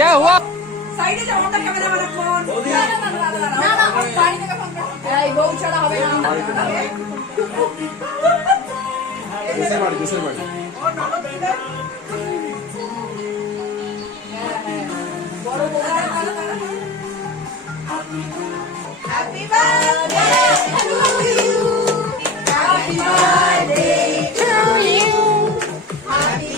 क्या हुआ? সাইডে যাও ওটা ক্যামেরা মানে ফোন না না সাইডে থেকে ফোন এই বউ ছাড়া হবে না দেশের বাড়ি ও ননদ দিদা বড় বউ happy birthday to you happy birthday to you happy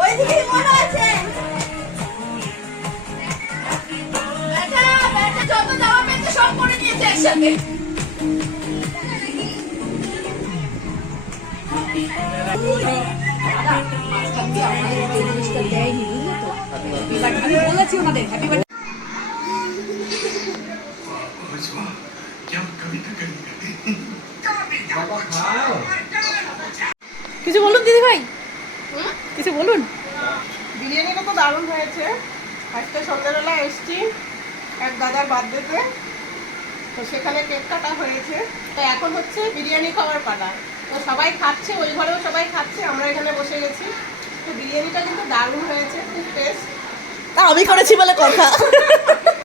ওইদিকে মনে আছে বেটা বেটা যত জামা পেতে সব পরে নিয়েছে একসাথে বলেছি ওনাদের হ্যাপি বার্থডে কিছু বলুন দিদি ভাই, কিছু বলুন। বিরিয়ানিটা তো দারুণ হয়েছে। আজকে সন্ধ্যাবেলা এসছি এক দাদার বার্থডেতে, তো সেখানে কেক কাটা হয়েছে। তো এখন হচ্ছে বিরিয়ানি খাওয়ার পালা। তো সবাই খাচ্ছে, ওই ঘরেও সবাই খাচ্ছে, আমরা এখানে বসে গেছি। তো বিরিয়ানিটা কিন্তু দারুণ হয়েছে, খুব টেস্ট। তা আমি করেছি বলে কথা।